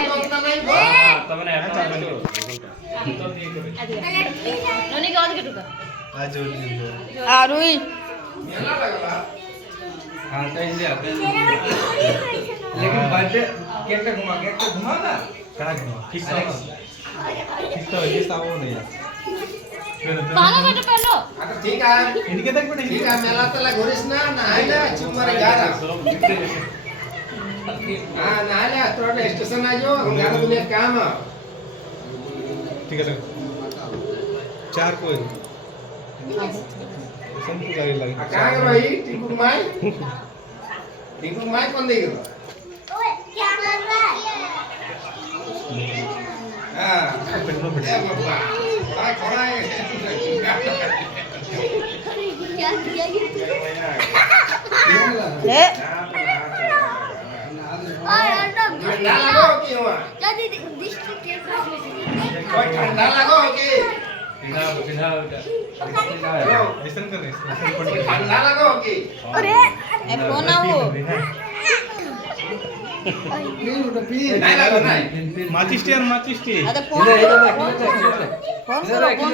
तमने ऐसा बनो नोनी के और के टुका आज और आरुई मेला लगला हां तो इसलिए लेकिन बर्थडे केक घुमा ना क्या घुमा ठीक है ये साव नहीं है पालो बेटा पालो आता ठीक आहे इनके तक पड़े ठीक आहे मेला तला घोरीस ना नायला चुम्मारे गारा हां नायला थोड़ा स्टेशन आ जाओ हम गाना दुनिया काम है ठीक है चार कोई संतु गाड़ी लगी काय रही टिंकू माई कौन देगी ओए क्या कर रहा है हां पेट्रोल ए बाबा काय खड़ा है क्या किया ये ले और अंडा ठंडा लगो की हुआ जल्दी डिस्ट्रिक्ट के कोई ठंडा लगो की बिना बिना ऐसा कर रहे ठंडा लगो की अरे ए फोन आओ नहीं लगो नहीं माचिस टी यार माचिस टी अरे फोन फोन करो फोन